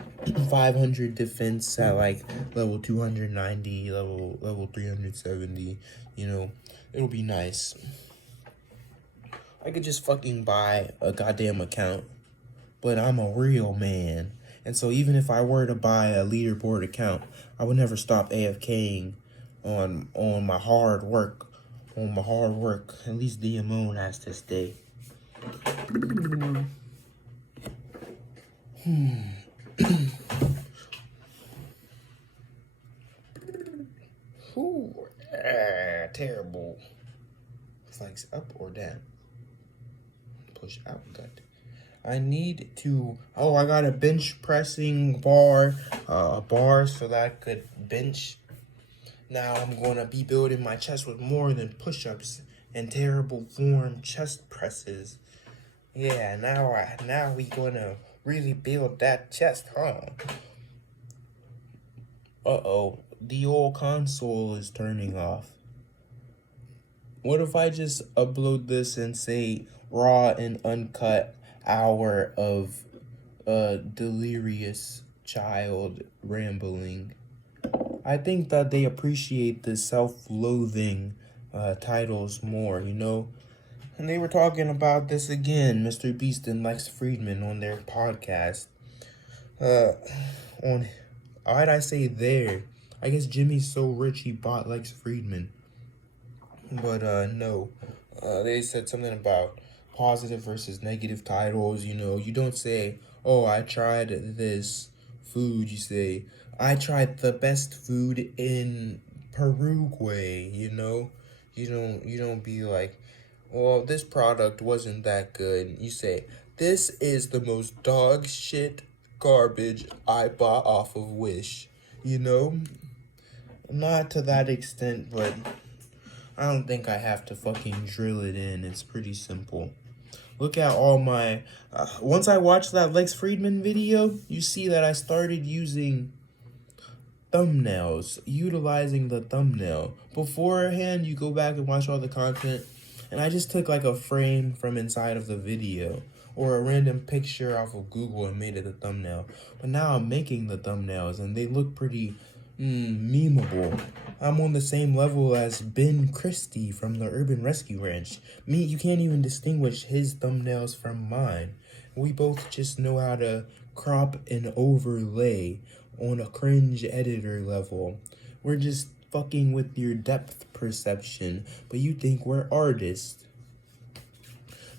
500 defense at like level 290, level 370. You know, it'll be nice. I could just fucking buy a goddamn account, but I'm a real man. And so even if I were to buy a leaderboard account, I would never stop AFKing on my hard work. At least Diamond has to stay. Ooh, terrible. Flex up or down. Push out, gut. I need to, I got a bench pressing bar, a bar so that I could bench. Now I'm going to be building my chest with more than push-ups and terrible form chest presses. Yeah, now we going to really build that chest, huh? Uh-oh, the old console is turning off. What if I just upload this and say raw and uncut hour of delirious child rambling? I think that they appreciate the self-loathing titles more, you know? And they were talking about this again, Mr. Beast and Lex Friedman on their podcast. Why'd I say there? I guess Jimmy's so rich he bought Lex Friedman. But no. They said something about positive versus negative titles, you know. You don't say, oh, I tried this food. You say, I tried the best food in Paraguay, you know. You don't be like, well, this product wasn't that good. You say, this is the most dog shit garbage I bought off of Wish, you know. Not to that extent, but I don't think I have to fucking drill it in. It's pretty simple. Look at all my... once I watched that Lex Friedman video, you see that I started using thumbnails, utilizing the thumbnail. Beforehand, you go back and watch all the content, and I just took like a frame from inside of the video or a random picture off of Google and made it a thumbnail. But now I'm making the thumbnails, and they look pretty memeable. I'm on the same level as Ben Christie from the Urban Rescue Ranch. You can't even distinguish his thumbnails from mine. We both just know how to crop and overlay on a cringe editor level. We're just fucking with your depth perception, but you think we're artists.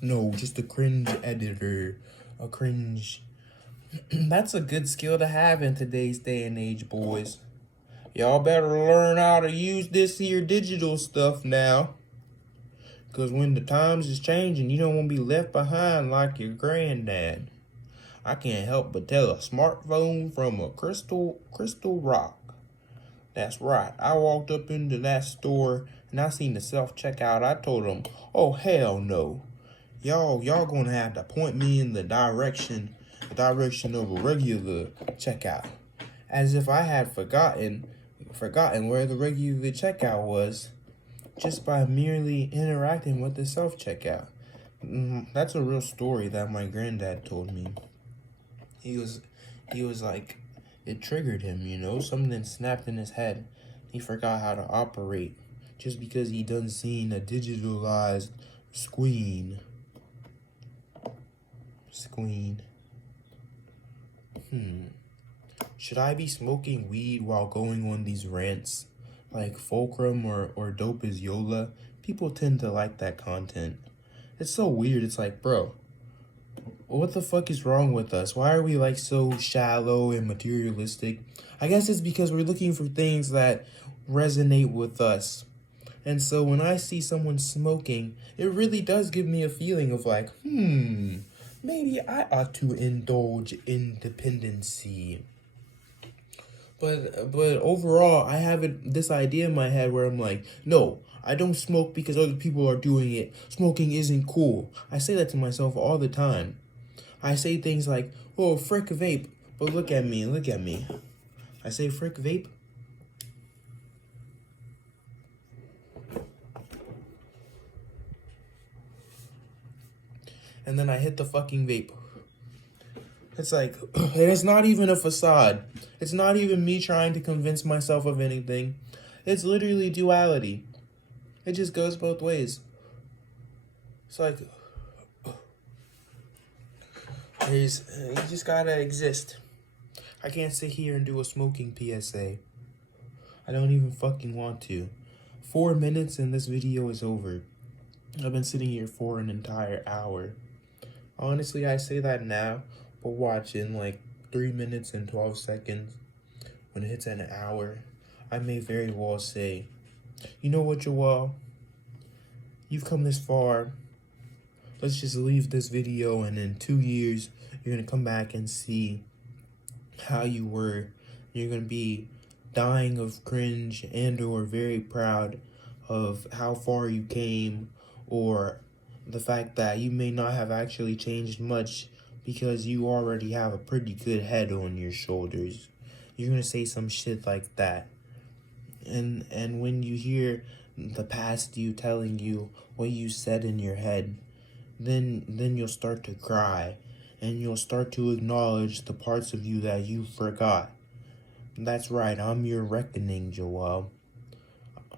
No, just a cringe editor. A cringe... That's a good skill to have in today's day and age, boys. Y'all better learn how to use this here digital stuff now. Because when the times is changing, you don't want to be left behind like your granddad. I can't help but tell a smartphone from a crystal rock. That's right. I walked up into that store and I seen the self-checkout. I told them, oh, hell no. Y'all gonna have to point me in the direction of a regular checkout. As if I had forgotten where the regular checkout was just by merely interacting with the self-checkout. That's a real story that my granddad told me. He was like, it triggered him, you know, something snapped in his head. He forgot how to operate just because he done seen a digitalized screen. Should I be smoking weed while going on these rants? Like Fulcrum or Dope is Yola? People tend to like that content. It's so weird. It's like, bro, what the fuck is wrong with us? Why are we like so shallow and materialistic? I guess it's because we're looking for things that resonate with us. And so when I see someone smoking, it really does give me a feeling of like, maybe I ought to indulge independency. But overall, I have this idea in my head where I'm like, no, I don't smoke because other people are doing it. Smoking isn't cool. I say that to myself all the time. I say things like, oh, frick vape. But look at me. I say frick vape. And then I hit the fucking vape. It's like, and it's not even a facade. It's not even me trying to convince myself of anything. It's literally duality. It just goes both ways. It's like, you just gotta exist. I can't sit here and do a smoking PSA. I don't even fucking want to. 4 minutes and this video is over. I've been sitting here for an entire hour. Honestly, I say that now, but watch in like 3 minutes and 12 seconds, when it hits an hour, I may very well say, you know what, Joel? You've come this far. Let's just leave this video, and in 2 years, you're going to come back and see how you were. You're going to be dying of cringe and or very proud of how far you came, or the fact that you may not have actually changed much because you already have a pretty good head on your shoulders. You're going to say some shit like that. And when you hear the past you telling you what you said in your head, then you'll start to cry, and you'll start to acknowledge the parts of you that you forgot. That's right, I'm your reckoning, Joel.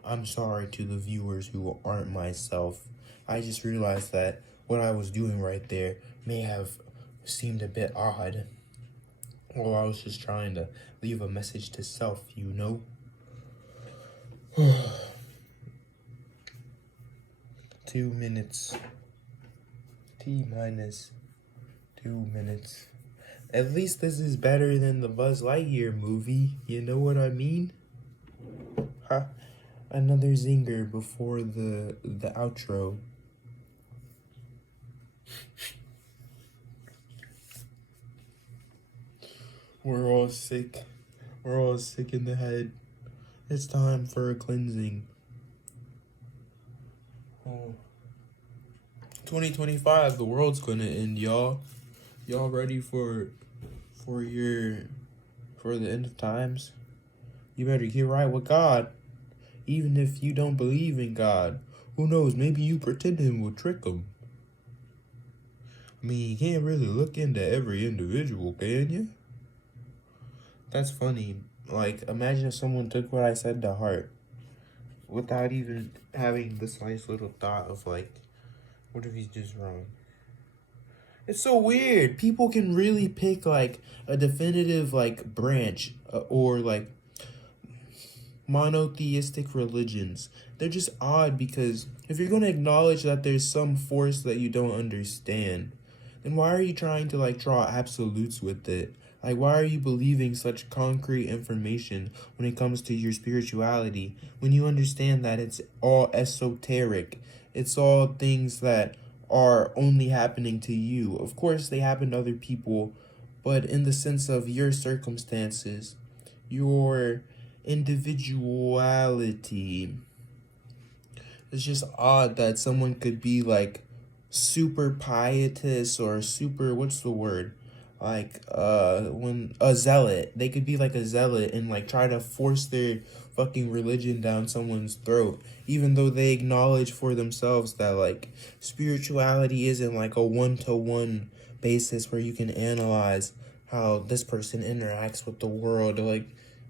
I'm sorry to the viewers who aren't myself. I just realized that what I was doing right there may have seemed a bit odd. Or I was just trying to leave a message to self, you know? 2 minutes. T-minus 2 minutes. At least this is better than the Buzz Lightyear movie. You know what I mean? Huh? Another zinger before the outro. We're all sick. We're all sick in the head. It's time for a cleansing. 2025, the world's gonna end, y'all. Y'all ready for the end of times? You better get right with God. Even if you don't believe in God. Who knows, maybe you pretending will trick him. I mean, you can't really look into every individual, can you? That's funny. Like, imagine if someone took what I said to heart without even having this nice little thought of like, what if he's just wrong? It's so weird. People can really pick like a definitive like branch or like monotheistic religions. They're just odd because if you're going to acknowledge that there's some force that you don't understand, then why are you trying to like draw absolutes with it? Like, why are you believing such concrete information when it comes to your spirituality when you understand that it's all esoteric It's all things that are only happening to you. Of course, they happen to other people, but in the sense of your circumstances, your individuality. It's just odd that someone could be like super pietous or super, what's the word? Like when a zealot. They could be like a zealot and like try to force their fucking religion down someone's throat, even though they acknowledge for themselves that like spirituality isn't like a one-to-one basis where you can analyze how this person interacts with the world. Like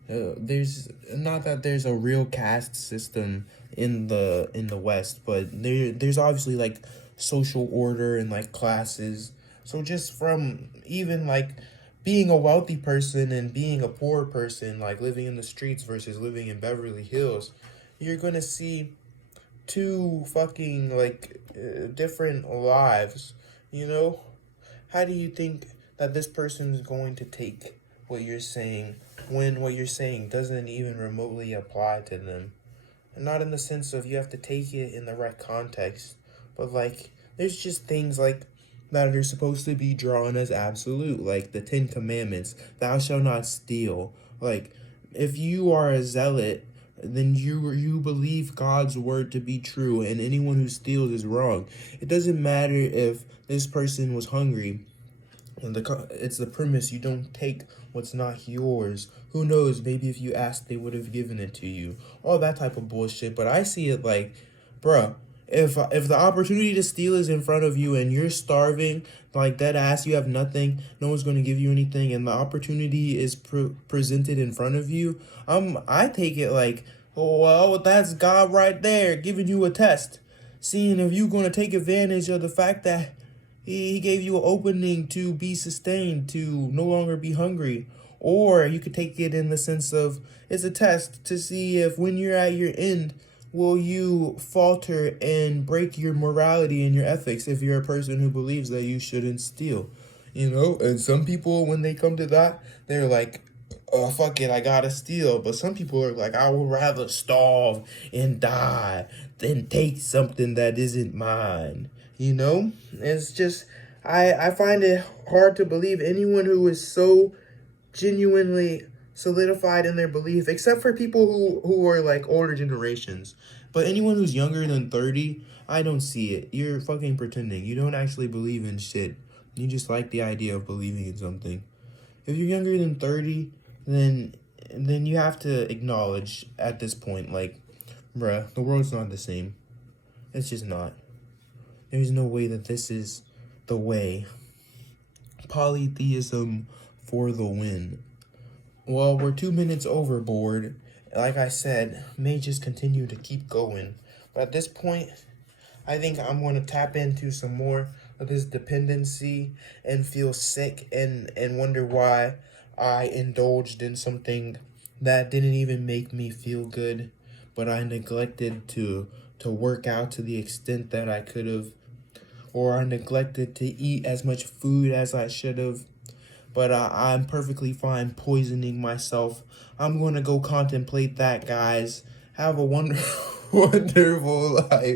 there's not that there's a real caste system in the West, but there's obviously like social order and like classes. So just from even like being a wealthy person and being a poor person, like living in the streets versus living in Beverly Hills, you're gonna see two fucking like different lives, you know? How do you think that this person is going to take what you're saying when what you're saying doesn't even remotely apply to them? And not in the sense of you have to take it in the right context, but like there's just things like that are supposed to be drawn as absolute, like the Ten Commandments, thou shalt not steal. Like if you are a zealot, then you believe God's word to be true, and anyone who steals is wrong. It doesn't matter if this person was hungry. And it's the premise, you don't take what's not yours. Who knows, maybe if you asked, they would have given it to you. All that type of bullshit. But I see it like, bruh, if the opportunity to steal is in front of you and you're starving, like dead ass, you have nothing, no one's going to give you anything, and the opportunity is presented in front of you, I take it like, oh, well, that's God right there giving you a test. Seeing if you're going to take advantage of the fact that he gave you an opening to be sustained, to no longer be hungry. Or you could take it in the sense of it's a test to see if when you're at your end, will you falter and break your morality and your ethics if you're a person who believes that you shouldn't steal. You know, and some people, when they come to that, they're like, oh, fuck it, I gotta steal. But some people are like, I would rather starve and die than take something that isn't mine. You know, it's just, I find it hard to believe anyone who is so genuinely solidified in their belief, except for people who are like older generations. But anyone who's younger than 30, I don't see it. You're fucking pretending. You don't actually believe in shit. You just like the idea of believing in something. If you're younger than 30, then you have to acknowledge at this point, like, bruh, the world's not the same. It's just not. There's no way that this is the way. Polytheism for the win. Well, we're 2 minutes overboard. Like I said, may just continue to keep going. But at this point, I think I'm going to tap into some more of this dependency and feel sick and wonder why I indulged in something that didn't even make me feel good, but I neglected to work out to the extent that I could have, or I neglected to eat as much food as I should have. But I'm perfectly fine poisoning myself. I'm going to go contemplate that, guys. Have a wonderful life.